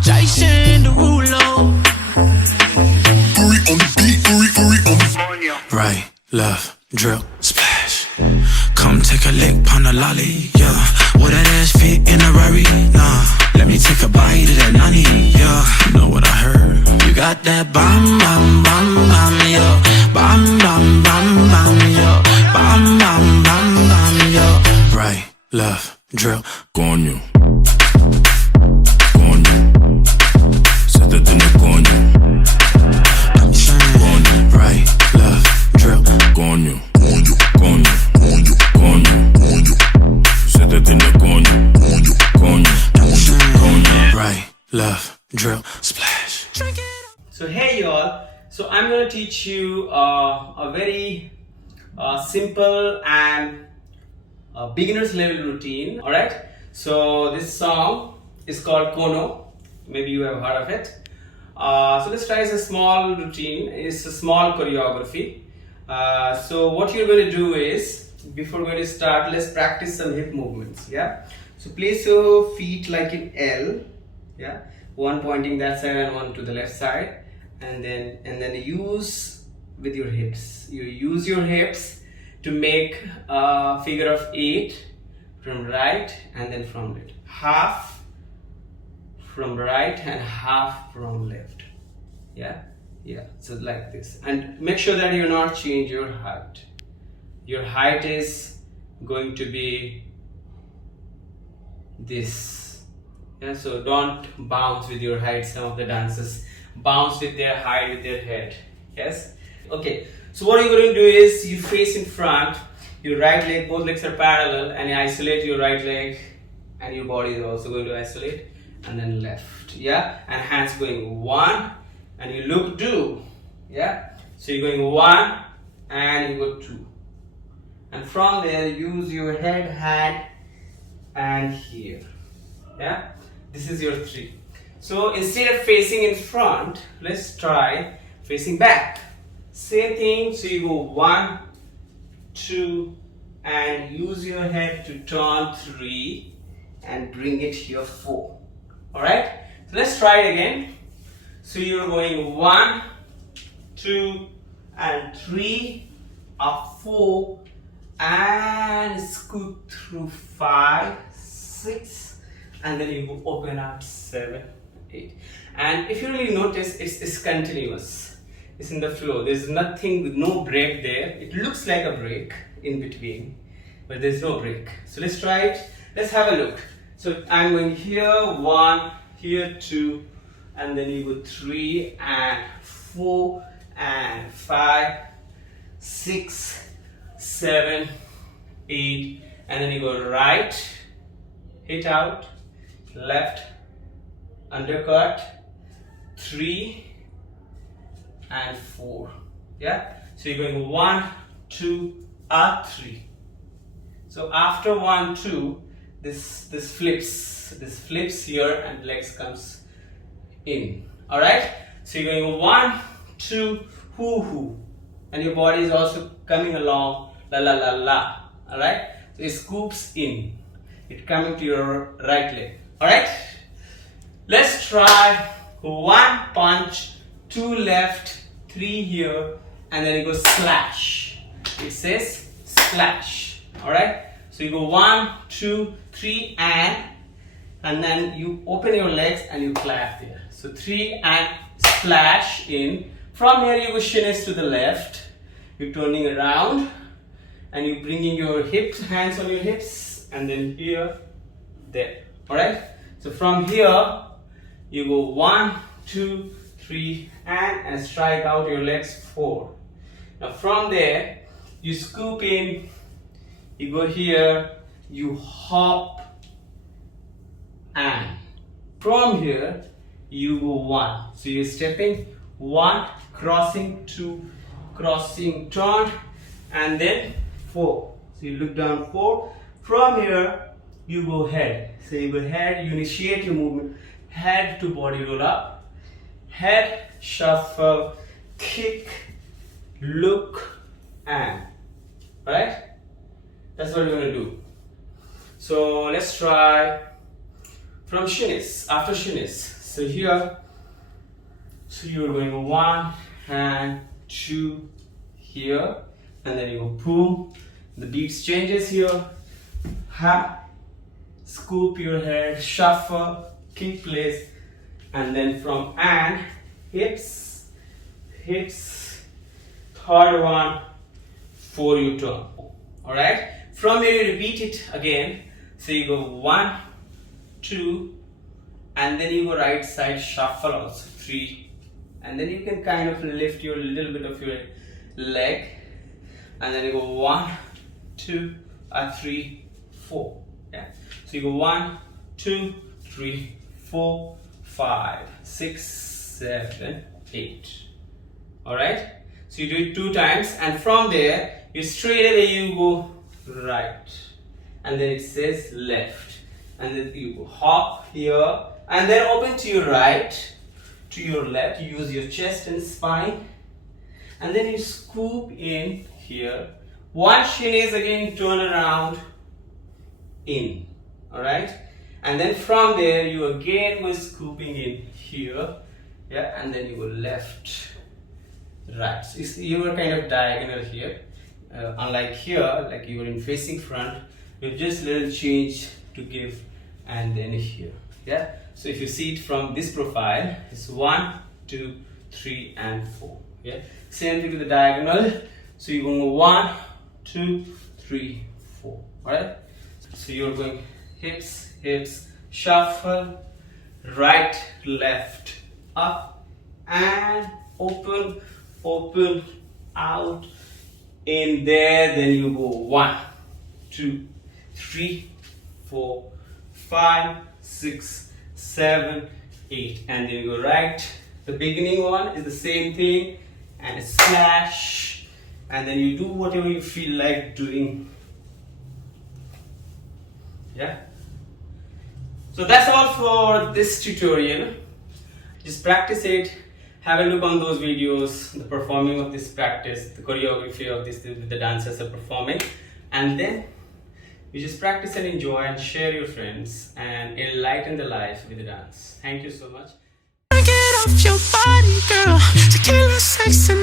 Jason Derulo. Right, left, drip, splash. Come take a lick, pon the lolly, yeah. Will that ass fit in a Rari? Nah, let me take a bite of that nani, yeah. Know what I heard? You got that bam, bam, bam, bam, yeah. Bam, bam, bam, bam, yeah. Bam, bam, bam, bam, yeah. Right, left, drip, Cono. Cono. Siéntate en el coño. Right, left, drip, Cono. Coño, coño, coño, coño, coño. Siéntate en el coño. Coño, coño, coño, coño. Right, left, drip, splash. So hey y'all, so I'm going to teach you a very simple and beginner's level routine. Alright, so this song is called Cono. Maybe you have heard of it. So let's try a small routine. It's a small choreography. So what you're going to do is, before we're going to start, let's practice some hip movements. Yeah. So place your feet like in L. Yeah. One pointing that side and one to the left side, and then use with your hips. You use your hips to make a figure of 8 from right and then from left. Half from right and half from left. Yeah. So like this, and make sure that you not change your height. Your height is going to be this. Yeah, so don't bounce with your height. Some of the dancers bounce with their height, with their head. Yes. Okay. So what you're going to do is you face in front. Your right leg, both legs are parallel, and you isolate your right leg, and your body is also going to isolate, and then left. Yeah, and hands going 1, and you look 2. Yeah. So you're going 1, and you go 2, and from there use your head, hand, and here. Yeah. This is your 3. So instead of facing in front, let's try facing back. Same thing. So you go 1, 2, and use your head to turn 3 and bring it here 4. Alright? So let's try it again. So you're going 1, 2, and 3, up 4, and scoot through 5, 6. And then you go open up 7, 8. And if you really notice, it's continuous. It's in the flow. There's nothing, with no break there. It looks like a break in between, but there's no break. So let's try it. Let's have a look. So I'm going here 1, here 2, and then you go 3 and 4 and 5, 6, 7, 8, and then you go right, hit out, left, undercut, 3 and 4. Yeah. So you're going 1, 2, up 3. So after 1, 2, this flips here and legs comes in. All right. So you're going 1, 2, hoo, and your body is also coming along, la la la la. All right. So it scoops in. It coming to your right leg. Alright, let's try 1 punch, 2 left, 3 here, and then you go slash. It says splash. Alright, so you go 1, 2, 3, and then you open your legs and you clap there. So 3 and splash in. From here you go shins to the left. You're turning around and you're bringing your hips, hands on your hips, and then here, there. Alright, so from here you go 1, 2, 3, and strike out your legs 4. Now from there you scoop in, you go here, you hop, and from here you go 1. So you're stepping 1, crossing, 2, crossing, turn, and then 4. So you look down 4. From here you go head. So you go head, you initiate your movement, head to body roll up, head, shuffle, kick, look, and. Right? That's what we're going to do. So let's try from shins, after shins. So here, so you're going 1 and 2 here, and then you go boom. The beats changes here. Ha, scoop your head, shuffle, kick place, and then from and hips, hips, third one, 4 you turn. Alright? From here you repeat it again. So you go 1, 2, and then you go right side shuffle also 3, and then you can kind of lift your little bit of your leg, and then you go 1, 2, 3, 4. Yeah. So you go 1, 2, 3, 4, 5, 6, 7, 8. Alright? So you do it 2 times, and from there you straight away you go right, and then it says left, and then you go hop here, and then open to your right, to your left. You use your chest and spine, and then you scoop in here. One shin is again turn around in. Alright, and then from there you again go scooping in here, yeah, and then you go left, right. So you were kind of diagonal here, unlike here, like you were in facing front. We've just little change to give, and then here, yeah. So if you see it from this profile, it's 1, 2, 3, and 4. Yeah, same thing to the diagonal. So you're going 1, 2, 3, 4. Alright, so you're going hips, hips, shuffle, right, left, up, and open, open, out, in there. Then you go 1, 2, 3, 4, 5, 6, 7, 8, and then you go right. The beginning one is the same thing, and a splash, and then you do whatever you feel like doing. Yeah. So that's all for this tutorial. Just practice it. Have a look on those videos, the performing of this practice, the choreography of this, the dancers are performing, and then you just practice and enjoy and share your friends and enlighten the life with the dance. Thank you so much. Get off your body, girl. Tequila, sex, and